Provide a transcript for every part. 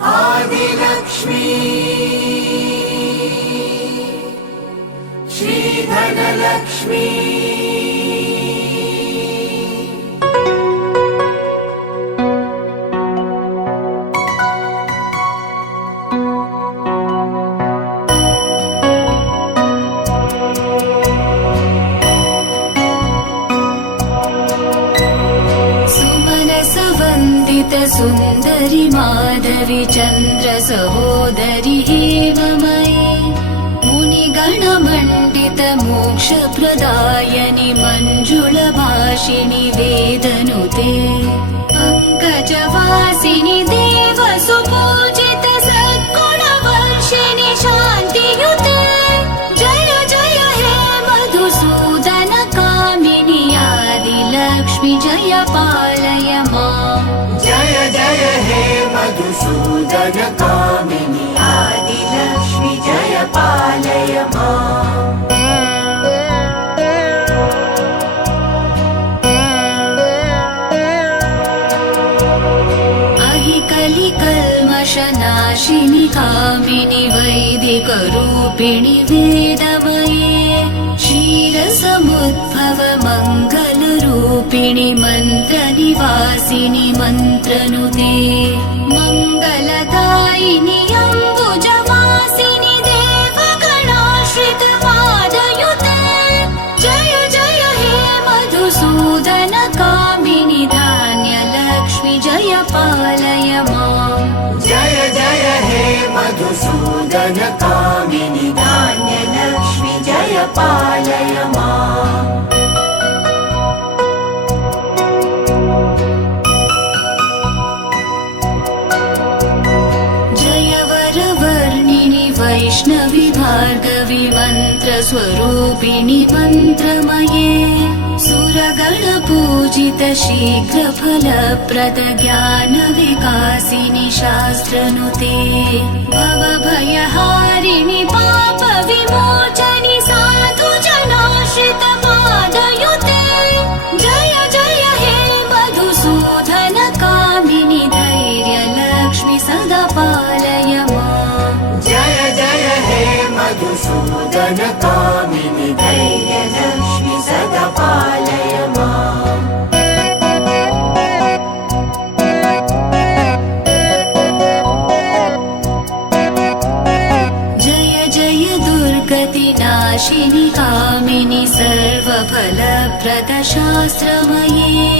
आदिलक्ष्मी श्रीधनलक्ष्मी सुन्दरि माधवी चन्द्र सहोदरि हेममयी मुनिगणमण्डित मोक्षप्रदायनि मञ्जुलभाषिणि वेदनुते पङ्कजवासिनि देवसुपूजित सद्गुणवर्षिणि शान्तियुते जय जय हे मधुसूदन कामिनि आदिलक्ष्मि जय पालय माम् जय जय हे मधुसूदन कामिनि आदिलक्ष्मि जय पालय माम् अहि कलिकल्मषनाशिनि कामिनि वैदिकरूपिणि वेदमये क्षीरसमुद्भव मङ्गलरूपिणि मन्त्रनिवासिनि मन्त्रनुते मङ्गलदायिनि अम्बुजवासिनि देवगणाश्रित पादयुते जय जय हे मधुसूदन कामिनि धान्यलक्ष्मि जय पालय माम् जय जय हे मधुसूदन कामिनि धान्यलक्ष्मि जय पालय माम् जय वरवर्णिनि वैष्णवि भार्गवि मन्त्रस्वरूपिणि मन्त्रमये सुरगणपूजित शीघ्रफलप्रद ज्ञानविकासिनि शास्त्रनुते भवभयहारिणि पापविमोचनि साधुजनाश्रित पादयुते जय जय हे मधुसूदन कामिनि धैर्यलक्ष्मि सदा पालय माम् जय जय हे मधुसूदन कामिनि धैर्यलक्ष्मि सदा पालय माम् जय जय दुर्गतिनाशिनि कामिनि सर्वफलप्रद शास्त्रमये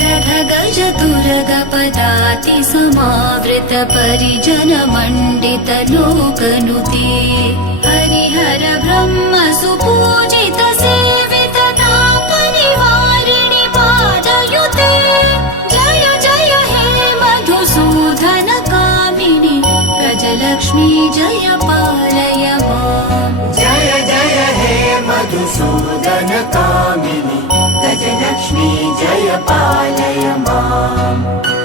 रथगज तुरगपदाति समावृत परिजन मण्डित लोकनुते हरिहर ब्रह्म सुपूजित सेवित तापनिवारिणि पादयुते जय जय हे मधुसूदन कामिनि गजलक्ष्मी जय पालय माम् जय जय हे मधुसूदन कामिनि गजलक्ष्मी जय पालय माम्